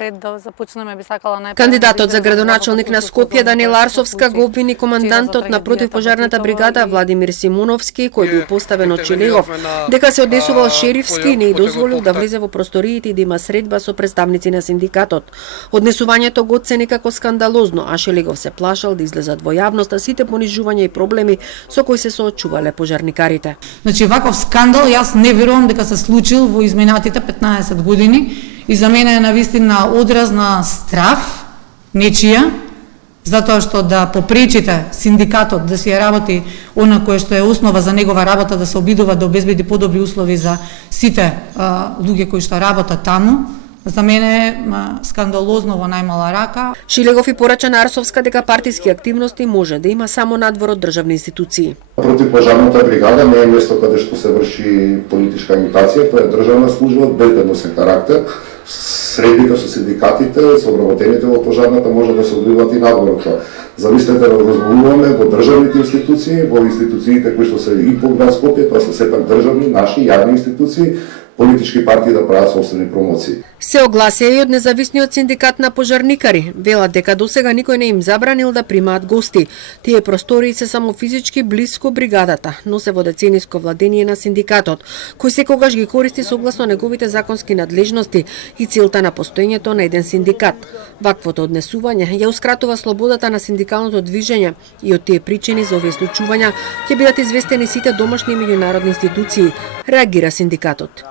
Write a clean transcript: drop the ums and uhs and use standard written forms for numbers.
пред да започнеме би сакала најпрво. Кандидатот за градоначалник на Скопје Даниела Арсовска го обвини командантот на противпожарната бригада Владимир Симуновски, кој бил поставен од Чилегов, дека се однесувал шерифски и не и дозволил да влезе во просториите и да има средба со представници на синдикатот. Однесувањето го оцени како скандалозно, а Шелегов се плашал да излезат во јавноста сите понижувања и проблеми со кои се соочувале пожарникарите. Значи ваков скандал јас не верувам дека се случил во изминатите 15 години и за мене е навистина одраз на страф нечија, затоа што да попречите синдикатот да си ја работи она кое што е основа за негова работа, да се обидува да обезбеди подобри услови за сите луѓе кои што работат таму, за мене е скандалозно во најмала рака. Шилегов и порача на Арсовска дека партиски активности може да има само надвор од државни институции. Противпожарната бригада не е место каде што се врши политичка агитација, тоа е државна служба од безбедносен карактер. Средбите со синдикатите, со вработените во пожарната може да се одвиваат и надвор од тоа. Замислете да разборуваме во државните институции, во институциите кои што се и по град Скопје, тоа се сепак државни, наши, јавни институции, политички партии да прават собствени промоции. Се огласија и од независниот синдикат на пожарникари. Велат дека досега никој не им забранил да примаат гости. Тие простории се само физички блиску бригадата, но се во децениско владение на синдикатот, кој секогаш ги користи согласно неговите законски надлежности и целта на постоењето на еден синдикат. Ваквото однесување ја ускратува слободата на синдикалното движење и од тие причини за овие случувања ќе бидат известени сите домашни и меѓународни институции, реагира синдикатот.